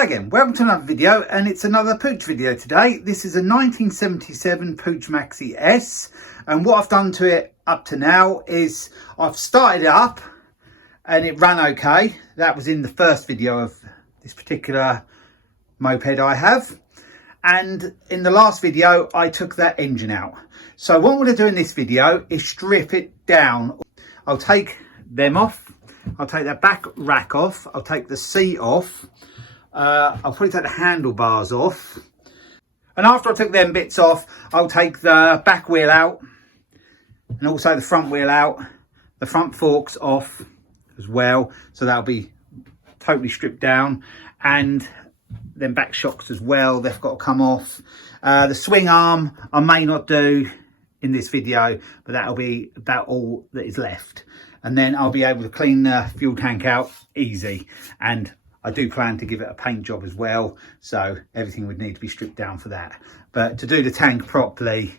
Hi again, welcome to another video, and it's another Puch video today. This is a 1977 Puch Maxi S, and what I've done to it up to now is I've started it up and it ran okay. That was in the first video of this particular moped I have, and in the last video I took that engine out. So what I'm going to do in this video is strip it down. I'll take them off, I'll take that back rack off, I'll take the seat off, I'll probably take the handlebars off, and after I took them bits off I'll take the back wheel out and also the front wheel out, the front forks off as well, so that'll be totally stripped down, and then back shocks as well, they've got to come off. The swing arm I may not do in this video, but that'll be about all that is left, and then I'll be able to clean the fuel tank out easy. And I do plan to give it a paint job as well, so everything would need to be stripped down for that. But to do the tank properly,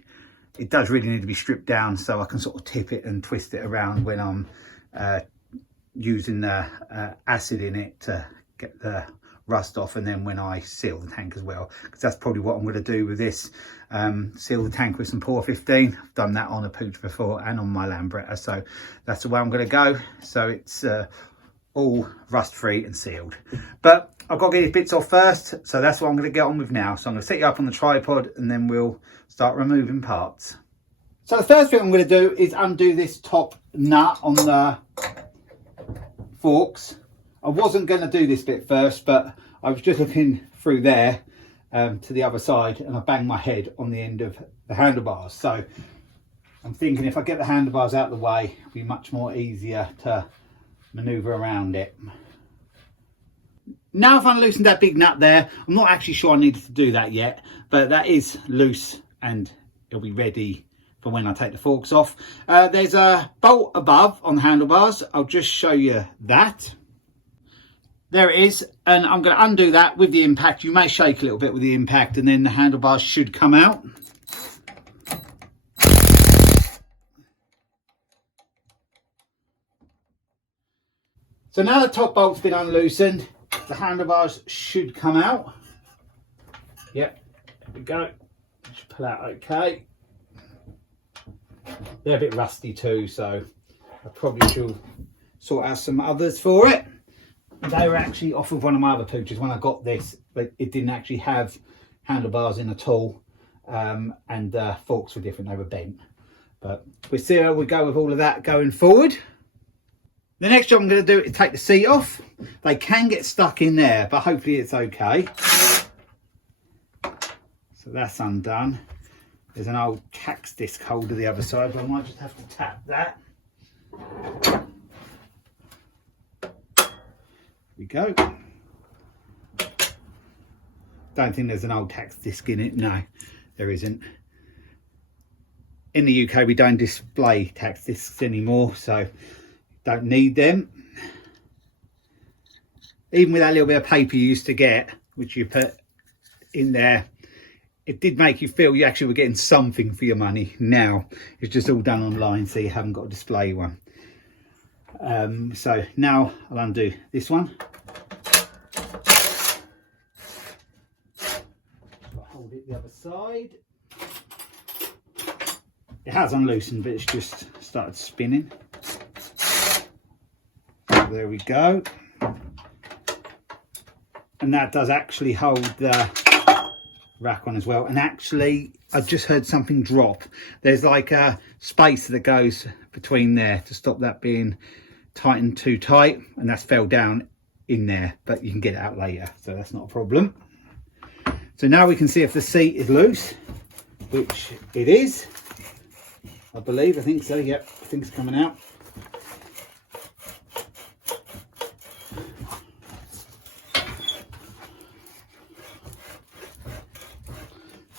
it does really need to be stripped down, so I can sort of tip it and twist it around when I'm using the acid in it to get the rust off, and then when I seal the tank as well, because that's probably what I'm going to do with this. Seal the tank with some Pour 15. I've done that on a Puch before and on my Lambretta, so that's the way I'm going to go, so it's all rust free and sealed. But I've got to get these bits off first, so that's what I'm going to get on with now. So I'm going to set you up on the tripod and then we'll start removing parts. So the first thing I'm going to do is undo this top nut on the forks. I wasn't going to do this bit first, but I was just looking through there to the other side, and I banged my head on the end of the handlebars. So I'm thinking if I get the handlebars out of the way, it'll be much more easier to maneuver around it. Now I've unloosened that big nut there, I'm not actually sure I needed to do that yet, but that is loose and it'll be ready for when I take the forks off. There's a bolt above on the handlebars. I'll just show you that. There it is, and I'm going to undo that with the impact. You may shake a little bit with the impact, and then the handlebars should come out. So now the top bolt's been unloosened, the handlebars should come out. Yep, there we go. Should pull out okay. They're a bit rusty too, so I probably should sort out some others for it. They were actually off of one of my other Puches when I got this, but it didn't actually have handlebars in at all, and forks were different, they were bent. But we'll see how we go with all of that going forward. The next job I'm going to do is take the seat off. They can get stuck in there, but hopefully it's okay. So that's undone. There's an old tax disc holder the other side, but I might just have to tap that. There we go. Don't think there's an old tax disc in it. No, there isn't. In the UK, we don't display tax discs anymore, so don't need them. Even with that little bit of paper you used to get, which you put in there, it did make you feel you actually were getting something for your money. Now it's just all done online, so you haven't got to display one. So now I'll undo this one. I'll hold it the other side. It has unloosened, but it's just started spinning. There we go, and that does actually hold the rack on as well. And actually I've just heard something drop. There's like a space that goes between there to stop that being tightened too tight, and that's fell down in there, but you can get it out later, so that's not a problem. So now we can see if the seat is loose, which it is, I believe. I think so. Yep, I think it's coming out.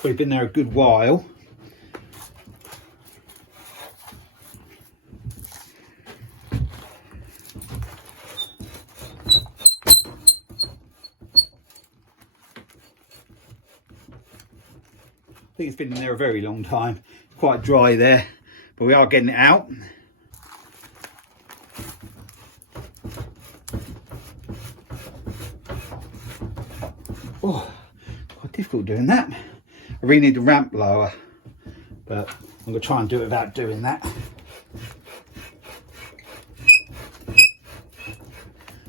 We've been there a good while. I think it's been in there a very long time. Quite dry there, but we are getting it out. Oh, quite difficult doing that. I really need the ramp lower, but I'm going to try and do it without doing that.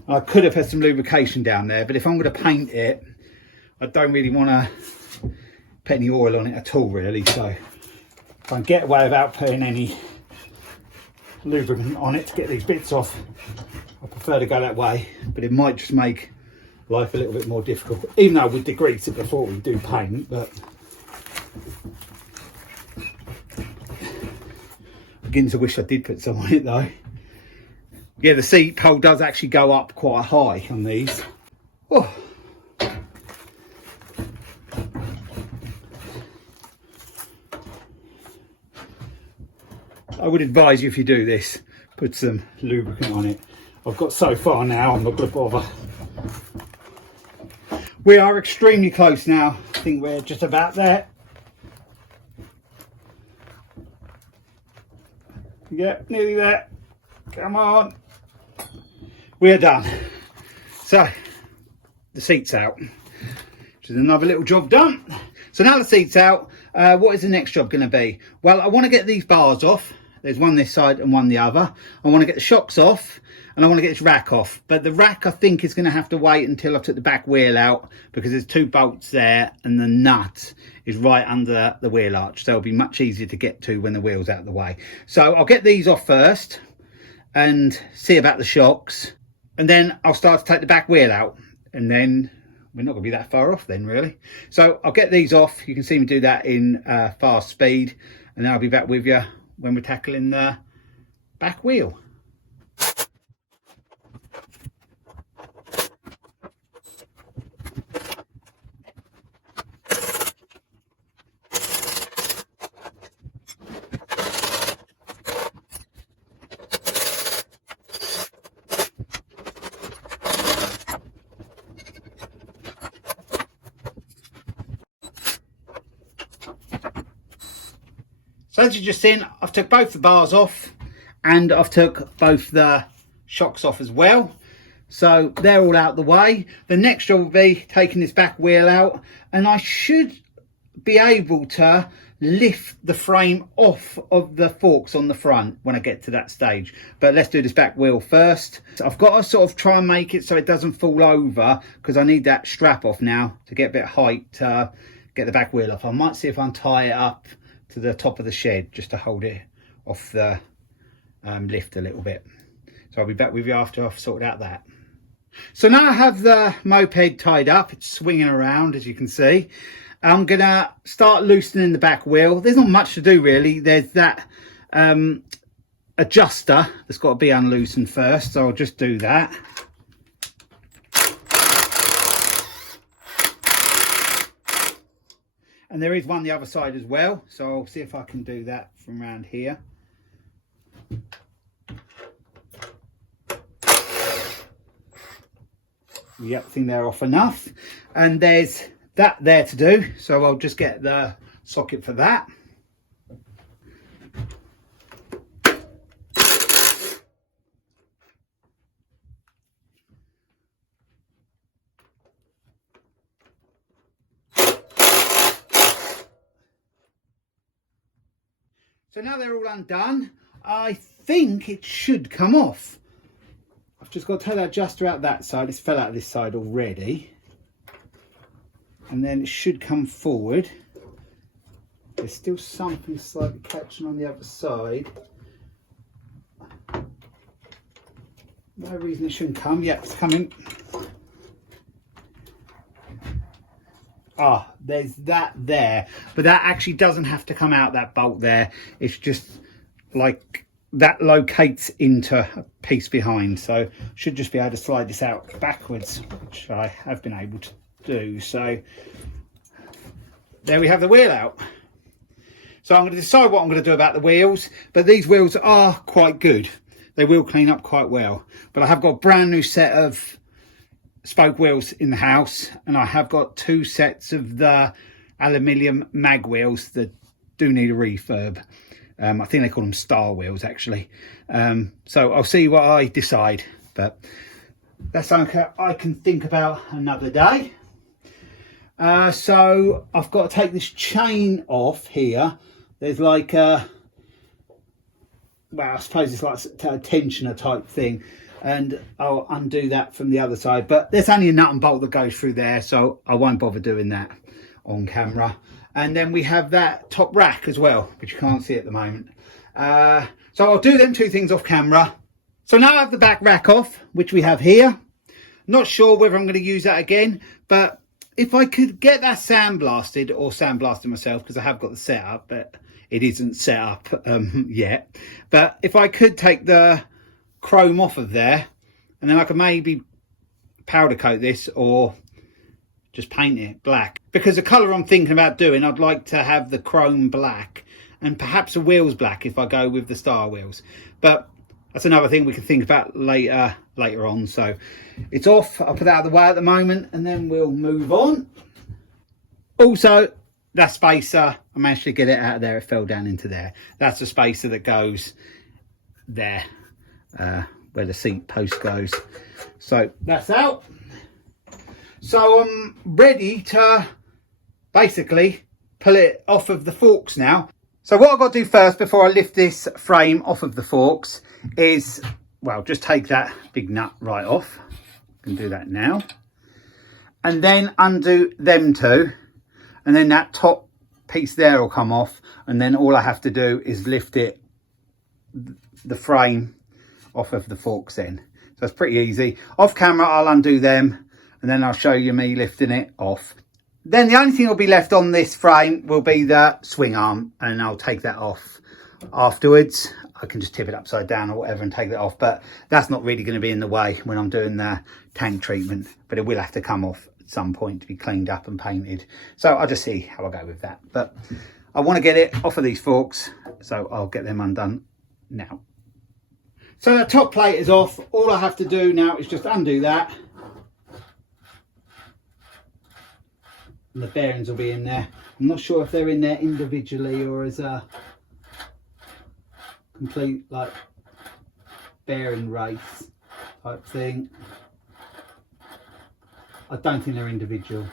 I could have had some lubrication down there, but if I'm going to paint it, I don't really want to put any oil on it at all, really. So if I can get away without putting any lubricant on it to get these bits off, I prefer to go that way, but it might just make life a little bit more difficult, even though we degrease it before we do paint. But I begin to wish I did put some on it though. Yeah, the seat pole does actually go up quite high on these. Oh. I would advise you, if you do this, put some lubricant on it. I've got so far now, I'm not going to bother. We are extremely close now. I think we're just about there. Yeah, nearly there. Come on. We're done. So, the seat's out, which is another little job done. So now the seat's out, what is the next job going to be? Well, I want to get these bars off. There's one this side and one the other. I want to get the shocks off, and I want to get this rack off. But the rack, I think, is going to have to wait until I took the back wheel out, because there's 2 bolts there and the nut is right under the wheel arch. So it'll be much easier to get to when the wheel's out of the way. So I'll get these off first and see about the shocks. And then I'll start to take the back wheel out. And then we're not going to be that far off then, really. So I'll get these off. You can see me do that in fast speed. And then I'll be back with you when we're tackling the back wheel. So as you just seen, I've took both the bars off and I've took both the shocks off as well. So they're all out the way. The next job will be taking this back wheel out, and I should be able to lift the frame off of the forks on the front when I get to that stage. But let's do this back wheel first. So I've got to sort of try and make it so it doesn't fall over, because I need that strap off now to get a bit of height to get the back wheel off. I might see if I can tie it up to the top of the shed just to hold it off the lift a little bit. So I'll be back with you after I've sorted out that. So now I have the moped tied up, it's swinging around as you can see. I'm gonna start loosening the back wheel. There's not much to do really. There's that adjuster that's got to be unloosened first, so I'll just do that. And there is one the other side as well, so I'll see if I can do that from around here. Yep, I think they're off enough. And there's that there to do, so I'll just get the socket for that. So now they're all undone, I think it should come off. I've just got to take that adjuster out that side. It's fell out of this side already. And then it should come forward. There's still something slightly catching on the other side. No reason it shouldn't come. Yeah, it's coming. Ah, there's that there, but that actually doesn't have to come out, that bolt there. It's just like that locates into a piece behind, so should just be able to slide this out backwards, which I have been able to do. So there we have the wheel out. So I'm going to decide what I'm going to do about the wheels, but these wheels are quite good. They will clean up quite well, but I have got a brand new set of spoke wheels in the house, and I have got 2 sets of the aluminium mag wheels that do need a refurb. I think they call them star wheels actually. So I'll see what I decide, but that's something I can think about another day. So I've got to take this chain off here. There's like a, well, I suppose it's like a tensioner type thing, and I'll undo that from the other side, but there's only a nut and bolt that goes through there, so I won't bother doing that on camera. And then we have that top rack as well, which you can't see at the moment. So I'll do them two things off camera. So now I have the back rack off, which we have here. Not sure whether I'm going to use that again, but if I could get that sandblasted, or sandblasted myself, because I have got the setup, but it isn't set up yet. But if I could take the chrome off of there, and then I could maybe powder coat this or just paint it black, because the colour I'm thinking about doing, I'd like to have the chrome black and perhaps the wheels black if I go with the star wheels. But that's another thing we can think about later on. So it's off. I'll put that out of the way at the moment, and then we'll move on. Also, that spacer, I managed to get it out of there. It fell down into there. That's the spacer that goes there, where the seat post goes. So that's out. So I'm ready to basically pull it off of the forks now. So what I've got to do first before I lift this frame off of the forks is, well, just take that big nut right off. I can do that now. And then undo them two. And then that top piece there will come off. And then all I have to do is lift it, the frame, off of the forks then. So it's pretty easy. Off camera, I'll undo them, and then I'll show you me lifting it off. Then the only thing that'll be left on this frame will be the swing arm, and I'll take that off afterwards. I can just tip it upside down or whatever and take that off, but that's not really going to be in the way when I'm doing the tank treatment, but it will have to come off at some point to be cleaned up and painted. So I'll just see how I go with that, but I want to get it off of these forks, so I'll get them undone now. So the top plate is off. All I have to do now is just undo that, and the bearings will be in there. I'm not sure if they're in there individually or as a complete like bearing race type thing. I don't think they're individual.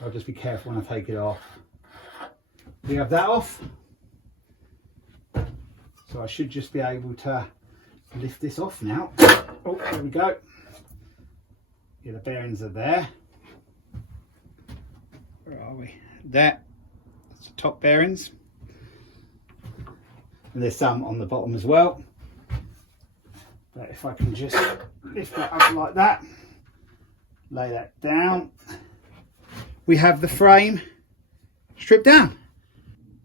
I'll just be careful when I take it off. We have that off. So I should just be able to lift this off now. Oh, there we go. Yeah, the bearings are there. Where are we? There. That's the top bearings. And there's some on the bottom as well. But if I can just lift that up like that, lay that down, we have the frame stripped down.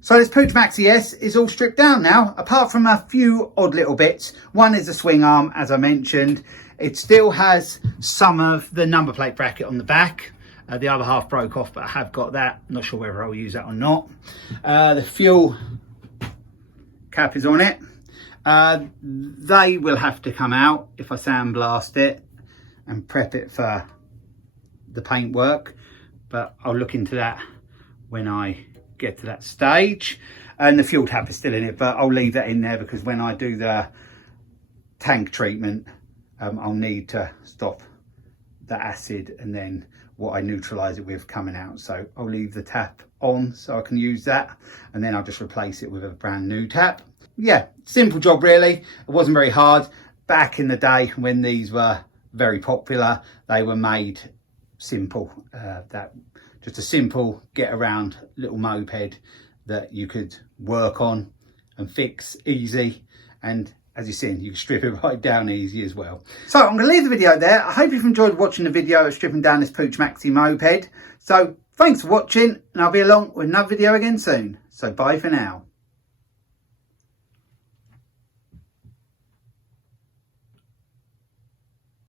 So this Puch Maxi S is all stripped down now, apart from a few odd little bits. One is the swing arm, as I mentioned. It still has some of the number plate bracket on the back. The other half broke off, but I have got that. Not sure whether I'll use that or not. The fuel cap is on it. They will have to come out if I sandblast it and prep it for the paint work, but I'll look into that when I get to that stage. And the fuel tap is still in it, but I'll leave that in there because when I do the tank treatment, I'll need to stop the acid and then what I neutralize it with coming out. So I'll leave the tap on so I can use that, and then I'll just replace it with a brand new tap. Yeah, simple job really. It wasn't very hard. Back in the day when these were very popular, they were made simple. That just a simple get around little moped that you could work on and fix easy, and as you've seen, you can strip it right down easy as well. So I'm going to leave the video there. I hope you've enjoyed watching the video of stripping down this Puch Maxi moped. So thanks for watching, and I'll be along with another video again soon. So bye for now.